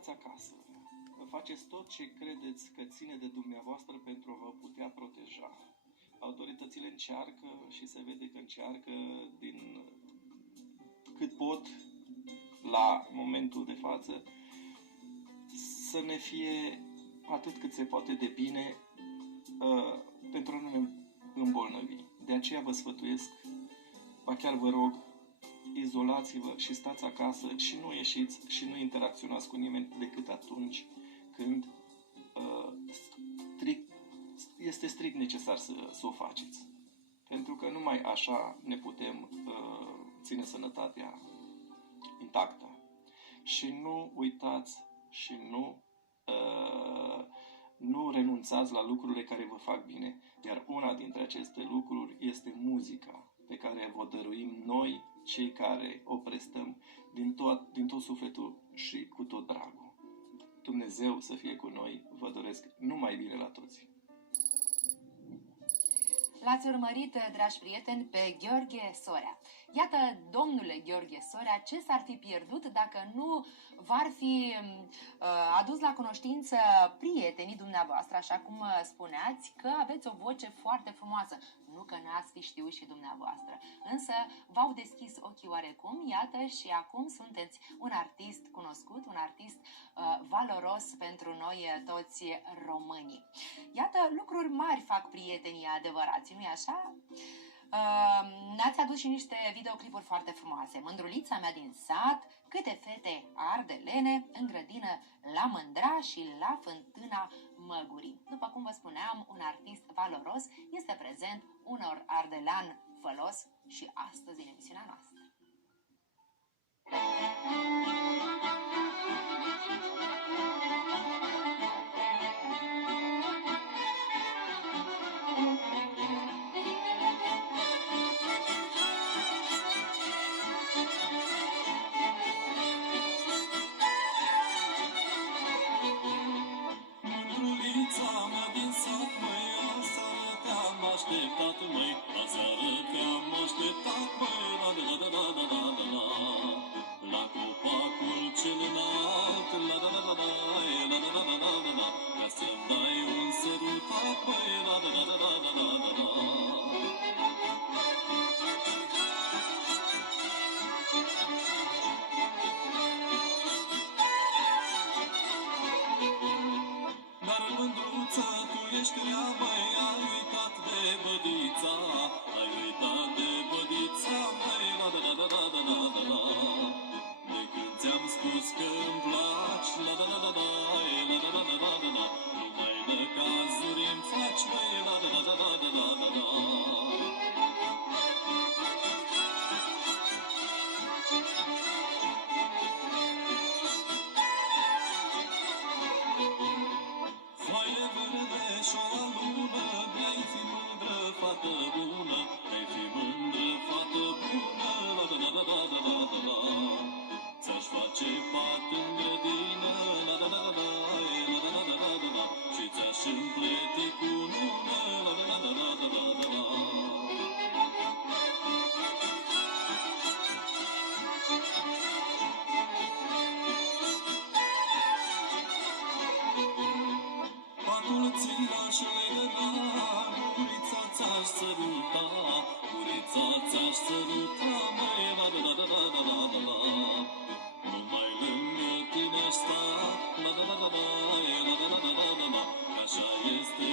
stați acasă, faceți tot ce credeți că ține de dumneavoastră pentru a vă putea proteja. Autoritățile încearcă și se vede că încearcă din cât pot la momentul de față să ne fie atât cât se poate de bine pentru a nu ne îmbolnăvi. De aceea vă sfătuiesc, ba chiar vă rog, izolați-vă și stați acasă și nu ieșiți și nu interacționați cu nimeni decât atunci când este strict necesar să o faceți. Pentru că numai așa ne putem ține sănătatea intactă. Și nu uitați și nu renunțați la lucrurile care vă fac bine. Iar una dintre aceste lucruri este muzica, pe care vă dăruim noi, cei care o prestăm din tot sufletul și cu tot dragul. Dumnezeu să fie cu noi, vă doresc numai bine la toți! L-ați urmărit, dragi prieteni, pe Gheorghe Sorea. Iată, domnule Gheorghe Sorea, ce s-ar fi pierdut dacă nu v-ar fi adus la cunoștință prietenii dumneavoastră, așa cum spuneați, că aveți o voce foarte frumoasă. Nu că n-ați fi știut și dumneavoastră, însă v-au deschis ochii oarecum, iată, și acum sunteți un artist cunoscut, un artist valoros pentru noi toți românii. Iată, lucruri mari fac prietenii adevărați, nu-i așa? Ne-ați adus și niște videoclipuri foarte frumoase. Mândrulița mea din sat, câte fete ardelene, în grădină la Mândra și la Fântâna Măgurii. După cum vă spuneam, un artist valoros este prezent unor ardelean fălos și astăzi în emisiunea noastră. La copacul cel înalt, ca să-mi dai un sărutat, băi, Dar mândruță, tu ești rea, băi, ai uitat de bădița, ai uitat de bădița, băi, de când ți-am spus că îmi placi, numai năcazuri îmi faci, băi, Foaie verde și-o alună, de-ai fi mândră, fată bună, de-ai fi mândră, fată bună, ți-aș face pat în grădină, și ți-aș împleti cu nună, Patul țila și legăna, gurița ți-aș săruta, gurița ți-aș săruta, măi, numai lângă tine sta, că așa este